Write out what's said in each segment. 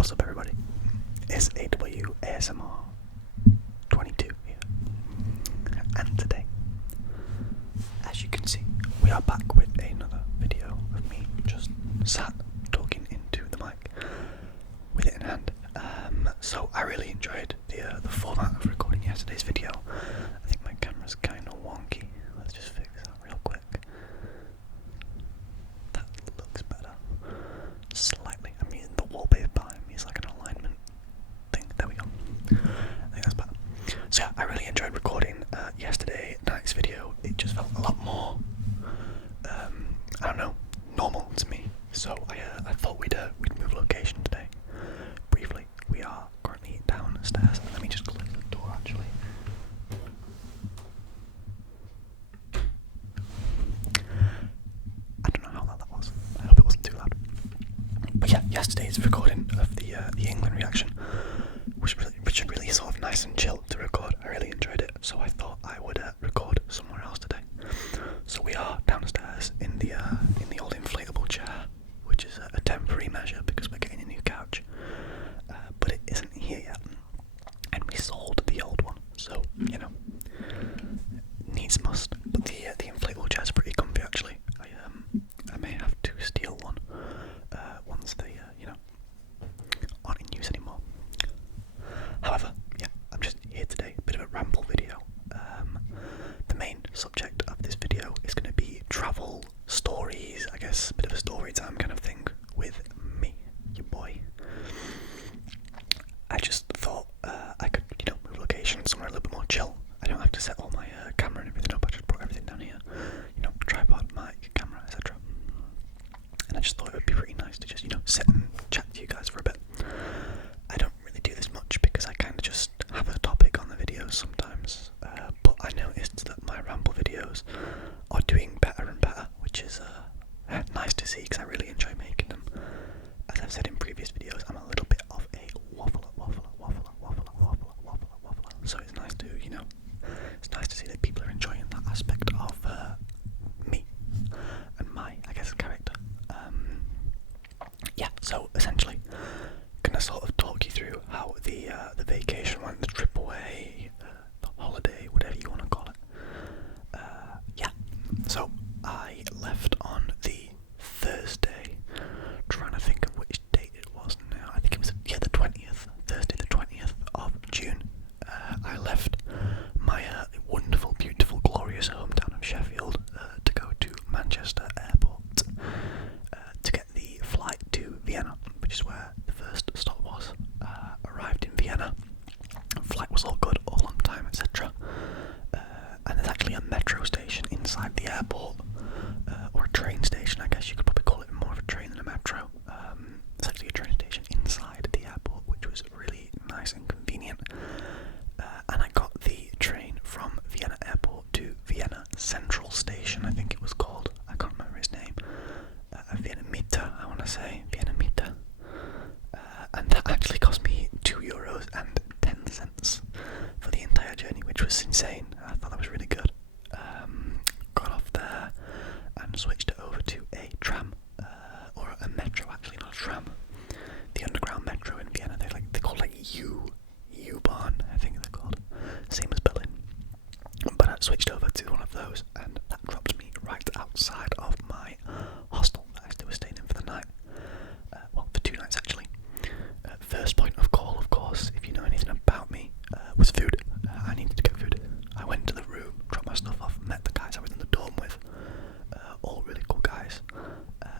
What's up, everybody? It's ASMR 22 here, and today, as you can see, we are back with another video of me just sat talking into the mic with it in hand. So I really enjoyed the format of recording yesterday's video. I think my camera's kind of wonky. Let's just fix that real quick. That looks better. Slightly. I'm using the wallpaper behind me. It's like an alignment thing. There we go. I think that's better. So yeah, I really enjoyed recording yesterday night's video. It just felt a lot more, I don't know, normal to me. So I thought we'd move location today. Briefly, we are currently downstairs. Let me just close the door actually. I don't know how loud that was. I hope it wasn't too loud. But yeah, yesterday's recording of the England reaction was really sort of nice and chill to record. I really enjoyed it, so I thought I would record somewhere else today. So we are downstairs in the old inflatable chair, which is a temporary measure because we're getting a new couch, but it isn't here yet, and we sold the old one, so you know, needs must. But the inflatable chair is pretty comfy actually. I may have to steal one once they aren't in use anymore. However, yeah, I'm just here today, a bit of a ramble video. The main subject of this video is going to be travel stories, I guess, a bit of a story time kind of thing with me, your boy. I just thought I could, move location somewhere a little bit more chill. I don't have to set all my camera and everything up. I just put everything down here, tripod, mic, camera, etc. And I just thought it would be pretty nice to just, sit and chat to you guys for a bit. I don't really do this much because I kind of just have a topic on the videos sometimes, but I noticed that my ramble videos are doing better and better, which is nice to see because I really enjoy making them. As I've said in previous videos, I'm a little bit of a waffler, so it's nice to, it's nice to see that people are enjoying that aspect of me and my, I guess, character. Yeah, so essentially, gonna sort of talk you through how the vacation went, the trip away, the holiday, whatever you want to call it. Yeah, so I left on the Thursday, trying to think of which date it was now. I think it was the 20th, Thursday the 20th of June. I left my wonderful, beautiful, glorious hometown of Sheffield to go to Manchester Airport to get the flight to Vienna, which is where the first stop was. Arrived in Vienna, flight was all good, all on time, etc. And there's actually a metro station inside the airport, or a train station, I guess you could probably call it more of a train than a metro. It's actually a train station inside the airport, which was really nice and convenient. And I got the train from Vienna Airport to Vienna Central Station, I think it was called. I can't remember its name. Vienna Mitte, I want to say. Vienna Mitte. And that actually cost me €2.10 for the entire journey, which was insane. I thought that was really good. Got off there and switched it over to a tram, or a metro, actually, not a tram. The underground metro in Vienna. They're called like U-Bahn, I think they're called. Same as Berlin. But I switched over to one of those, and that dropped me right outside of my hostel that I was staying in for the night. Well, for 2 nights actually. First point of call, of course, if you know anything about me, was food. I needed to get food. I went to the room, dropped my stuff off, met the guys I was in the dorm with, all really cool guys,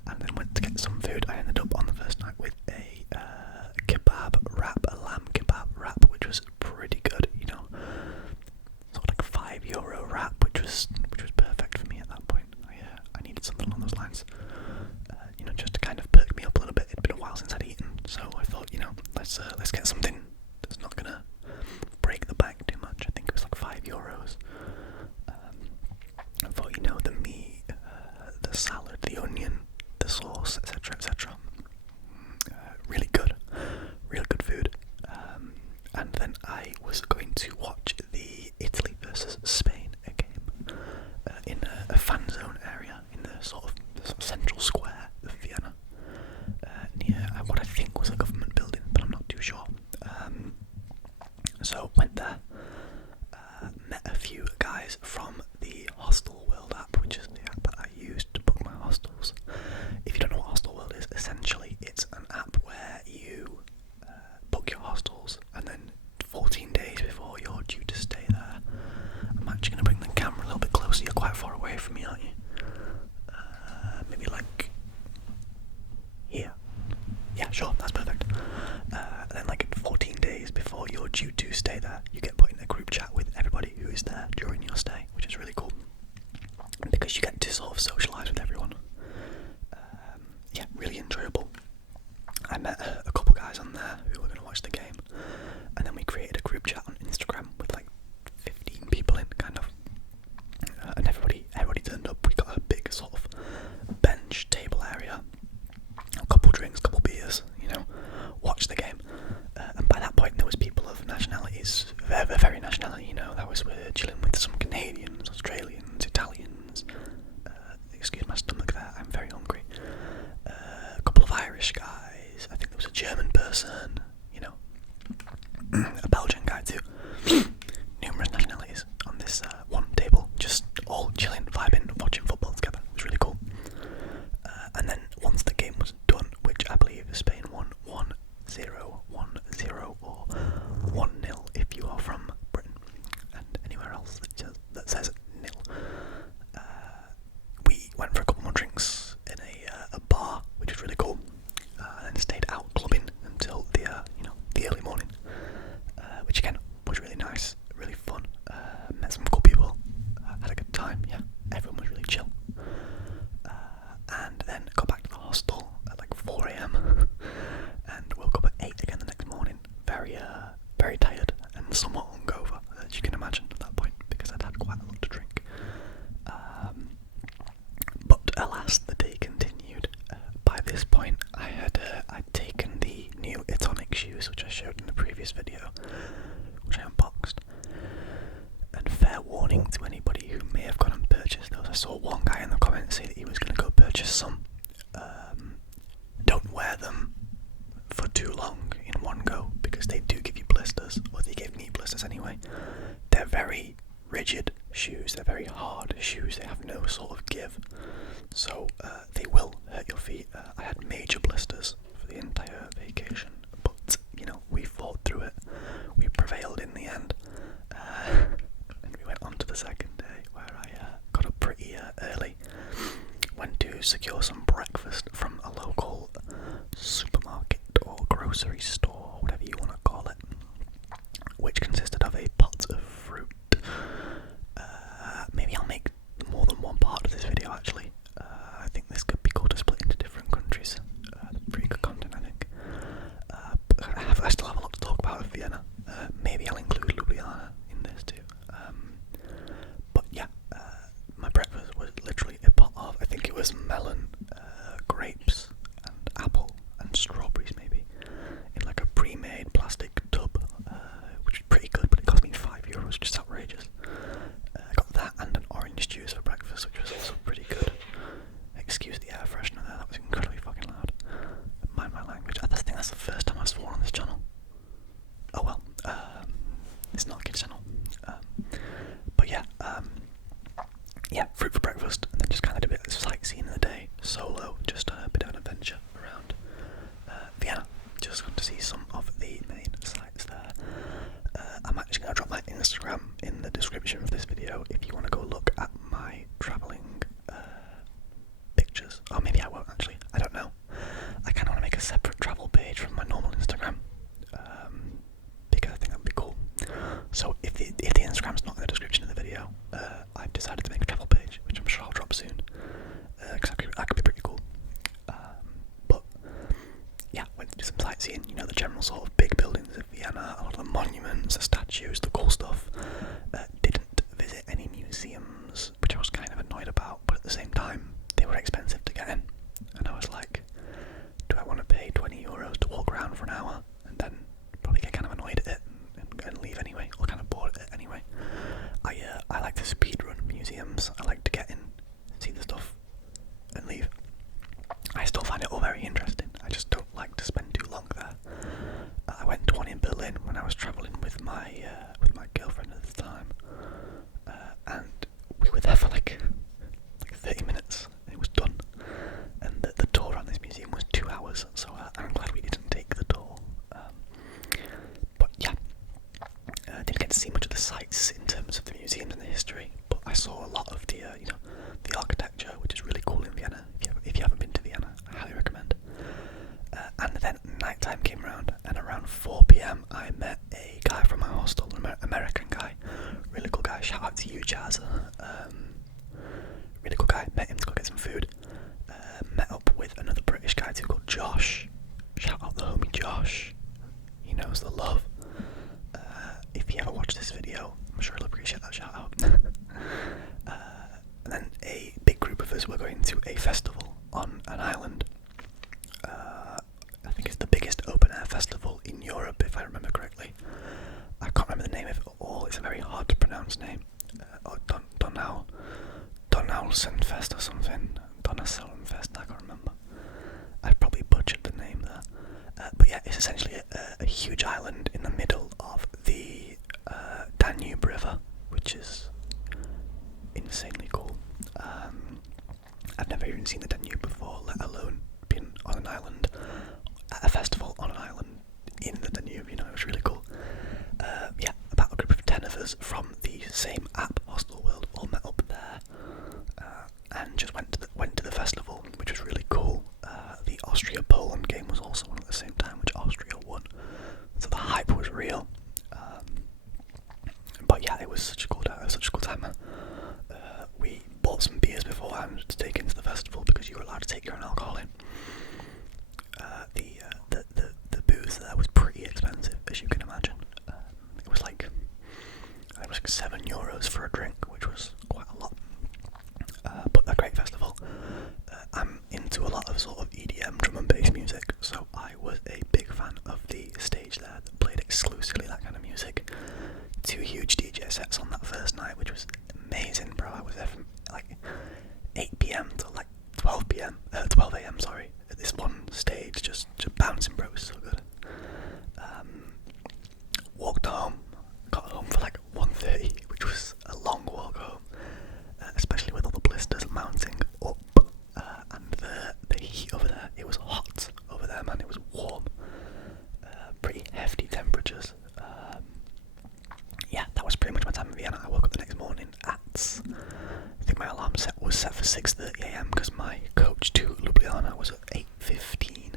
and then went to get some food. I ended up on the first night with a kebab wrap, a lamb kebab wrap, which was pretty good, sort of like a €5 wrap, which was perfect for me at that point. I needed something along those lines, just to kind of perk me up a little bit. It'd been a while since I'd eaten, so I thought, let's get something that's not gonna break the bank too much. I think it was like €5. I thought, the meat, the salad, the onion, the sauce, etc. Really good food. And then I was going to watch the Italy versus Spain game in a fan zone area in the sort of central square of Vienna, near what I think was a government building, but guys from the Hostel World app, which is the app I use to book my hostels. If you don't know what Hostel World is, essentially it's an app where you book your hostels, and then 14 days before you're due to stay there. I'm actually going to bring the camera a little bit closer. You're quite far away from me, aren't you? Maybe like here. Yeah, sure, that's perfect. And then like 14 days before you're due to stay there, you get put in a group chat with everybody who is there during your stay, which is really cool. Because you get to sort of socialise with everyone. Yeah, really enjoyable. I met a couple guys on there who were going to watch the game, and then we created a group chat on Instagram with like 15 people in, kind of. And everybody turned up. We got a big sort of bench table area, a couple drinks, couple beers, watched the game. And by that point there was people of nationalities, very nationality, we're chilling with some Canadians, Australians, Italians. Excuse my stomach there, I'm very hungry. A couple of Irish guys, I think there was a German person, a Belgian guy too. Numerous nationalities on this one table, just all chilling, vibing, watching football together. It was really cool. And then once the game was done, which I believe Spain won 1-0, 1-0 or 1-0 if you are from Britain and anywhere else that says nil. We went for a couple more drinks in a bar, which was really cool, and then stayed out clubbing until the early morning, which again was really nice, really fun. Met some cool people, had a good time. Yeah, everyone was really chill. And then got back to the hostel at like 4 AM and woke up at 8 again the next morning, very tired and somewhat hungover, as you can imagine at that point, because I'd had quite a lot to drink. But alas, the day continued. By this point, I'd taken the new Itonic shoes, which I showed in the previous video, which I unboxed. And fair warning to anybody who may have gone and purchased those. I saw one guy in the comments say that he was going to go purchase some. Don't wear them for too long in one go, because they do give you blisters, or they gave me blisters anyway. They're very rigid shoes, they're very hard shoes, they have no sort of give, so they will hurt your feet. I had major blisters for the entire vacation, but we fought through it, we prevailed in the end, and we went on to the second day, where I got up pretty early, went to secure some breakfast from a local supermarket or grocery store, whatever you want to call it, which consisted of a pot of fruit. Maybe I'll make more than one part of this video actually. I think this could be cool to split into different countries. Pretty good content, I think. I still have a lot to talk about with Vienna. Maybe I'll include Ljubljana in this too. But yeah, my breakfast was literally a pot of, I think it was melon, grapes, and apple, and strawberries maybe, in like a pre-made plastic tub, which was pretty good, but it cost me €5, just outrageous. I got that and an orange juice for breakfast, which was also pretty good. Excuse the air freshener there, that was incredibly fucking loud. Mind my language. I think that's the first time I've sworn on this channel. Oh well, it's not a kid's channel. But yeah, fruit for breakfast, and then just kind of did a bit of sightseeing in the day, solo, just a bit of an adventure around Vienna. Just got to see some of the main sites there. I'm actually going to drop my Instagram in the description of this video if you want to go look at my travelling pictures. Or maybe I won't actually, I don't know. I kind of want to make a separate travel page from my normal Instagram, because I think that would be cool. So if the Instagram's not in the description of the video, I've decided to make a travel page, which I'm sure I'll drop soon, because that could be pretty cool. But yeah, went to do some sightseeing, the general sort of big buildings of Vienna, a lot of the monuments, the statues, the cool stuff. Didn't visit any museums, which I was kind of annoyed about, but at the same time, they were expensive to get in. And I was like, do I want to pay €20 to walk around for an hour, and then probably get kind of annoyed at it and leave anyway, or kind of bored at it anyway? I like to speedrun museums. I like to get in, see the stuff, and leave. I still find it all very interesting. I just don't like to spend too long there. I went to one in Berlin when I was travelling with my girlfriend at the time, and came around, and around 4 p.m. I met a guy from my hostel, an American guy, really cool guy. Shout out to you, Jazz. Really cool guy. Met him to go get some food. Met up with another British guy too called Josh. Shout out the homie Josh. He knows the love. If he ever watched this video, I'm sure he'll appreciate that shout out. And then a big group of us were going to a festival on an island. I think it's the biggest open air festival in Europe, if I remember correctly. I can't remember the name of it all. It's a very hard to pronounce name. Donausenfest or something. Donausenfest, I can't remember. I've probably butchered the name there. But yeah, it's essentially a huge island in the middle of the Danube River, which is insanely cool. I've never even seen the Danube before, let alone been on an island, at a festival on an island in the Danube, you know, it was really cool. Yeah, about a group of 10 of us from the same app, Hostel World, all met up there, and just went to the festival, which was really cool. The Austria-Poland game was also on at the same time, which Austria won, so the hype was real. But yeah, it was such a cool time. We bought some beers beforehand to take into the festival because you were allowed to take your own alcohol in. The booze there was pretty expensive, as you can imagine. It was like €7 for a drink, which was quite a lot. But a great festival. I'm into a lot of sort of EDM, drum and bass music, so I was a big fan of the stage there that played exclusively that kind of music. 2 huge DJ sets on that first night, which was amazing, bro. I was there from like 8 p.m. to like 12 a.m. Sorry, at this one stage, just bouncing, bro. It was so good. Walked home, got home for like 1:30, which was a long walk home, especially with all the blisters mounting up, and the heat over there. It was hot over there, man. It was warm, pretty hefty temperatures. Yeah, that was pretty much my time in Vienna. I woke up the next morning at, I think my alarm was set for 6:30 a.m. because my coach to Ljubljana was at 8:15.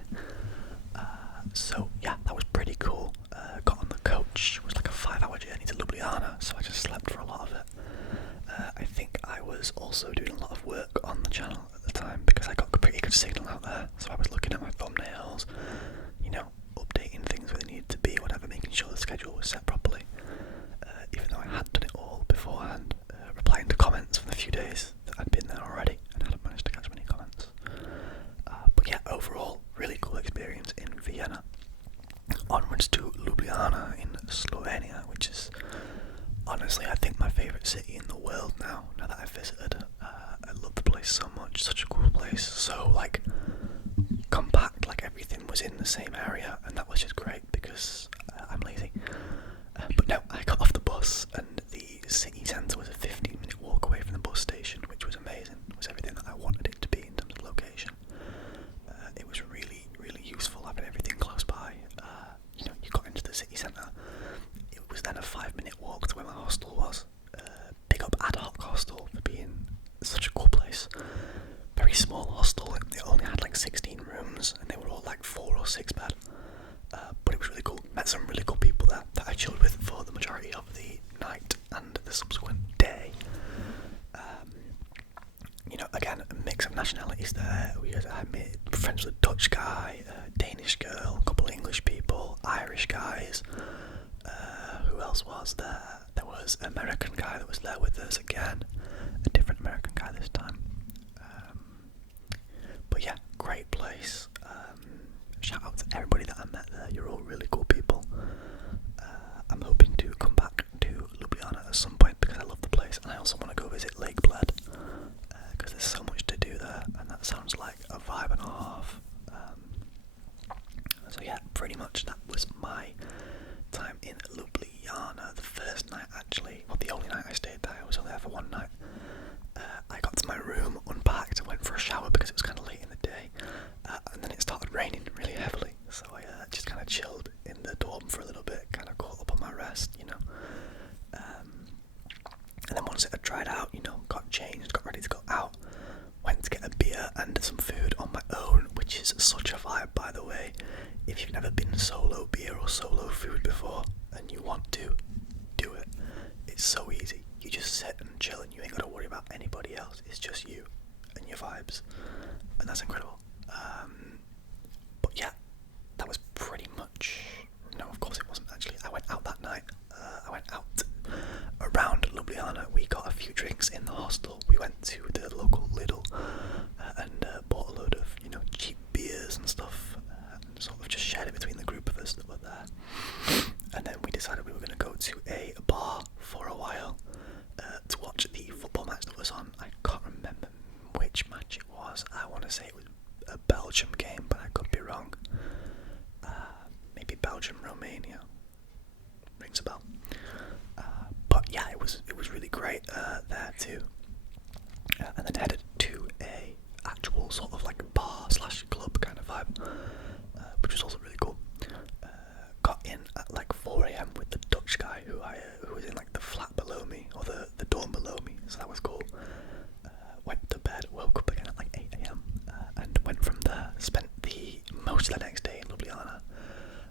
So yeah, that was pretty cool. Got on the coach. It was like a 5-hour journey to Ljubljana, so I just slept for a lot of it. I think I was also doing a lot of work on the channel at the time because I got a pretty good signal out there. So I was looking at my thumbnails, you know, updating things where they needed to be, whatever, making sure the schedule was set properly. Even though I had done it all beforehand, replying to comments from the few days that I'd been there already, and I hadn't managed to catch many comments. But yeah, overall, really cool experience in Vienna. Onwards to Ljubljana in Slovenia, which is honestly, I think, my favourite city in the world now that I've visited. I love the place so much, such a cool place, so like compact, like everything was in the same area, and that was just great because I'm lazy. But no, I got off the bus and the city centre was a 15-minute walk away from the bus station, which was amazing. It was everything that I wanted it to be in terms of location. It was really, really useful having everything close by. You know, you got into the city centre. It was then a 5-minute walk to where my hostel was. Big up Ad Hoc Hostel for being such a cool place. Very small hostel. It only had like 16 rooms and they were all like 4 or 6 bed. But it was really cool. Met some really cool people there that I chilled with for the majority of the night and the subsequent day. You know, again, a mix of nationalities there. I made friends with a Dutch guy, a Danish girl, a couple of English people, Irish guys. Who else was there? There was an American guy that was there with us again. A different American guy this time. But yeah, great place. Shout out to everybody that I met there. You're all really cool people. I'm hoping to come back to Ljubljana at some point because I love the place, and I also want to go visit Lake Bled because there's so much to do there, and that sounds like a vibe and a half. So yeah, pretty much that was my time in Ljubljana. The first night, actually, well, the only night I stayed there. I was only there for one night. I got to my room, unpacked, and went for a shower because it was kind of late in the day, and then it started raining really heavily, so I just kind of chilled in the dorm for a little bit, kind of caught up on my rest, you know, and then once it had dried out, you know, got changed, got ready to go out, went to get a beer and some food on my own, which is such a vibe, by the way. If you've never been so and you want to do it, it's so easy. You just sit and chill and you ain't got to worry about anybody else. It's just you and your vibes, and that's incredible. But yeah, that was pretty much. No, of course it wasn't actually. I went out that night. I went out around Ljubljana. We got a few drinks in the hostel. We went to the local Lidl and bought a load of cheap beers and stuff, and sort of just shared it between the group of us that were there. And then we decided we were going to go to a bar for a while to watch the football match that was on. I can't remember which match it was. I want to say it was a Belgium game, but I could be wrong. Maybe Belgium-Romania. Rings a bell. But yeah, it was really great there too. And then headed to a actual sort of like bar / club kind of vibe, which was also really cool. Got in at like 4 a.m. with the Dutch guy who was in like the flat below me, or the dorm below me, so that was cool. Went to bed, woke up again at like 8 a.m. And went from there. Spent the most of the next day in Ljubljana.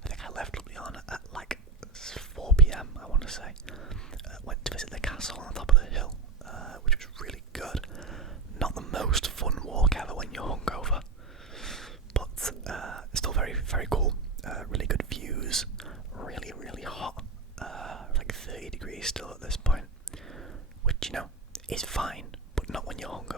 I think I left Ljubljana at like 4 p.m. I want to say. Went to visit the castle on the top of the hill, which was really good. Not the most fun walk ever when you're hungover, but still very, very cool. Really good views. Really, really hot. Like 30 degrees still at this point, which is fine, but not when you're hungover.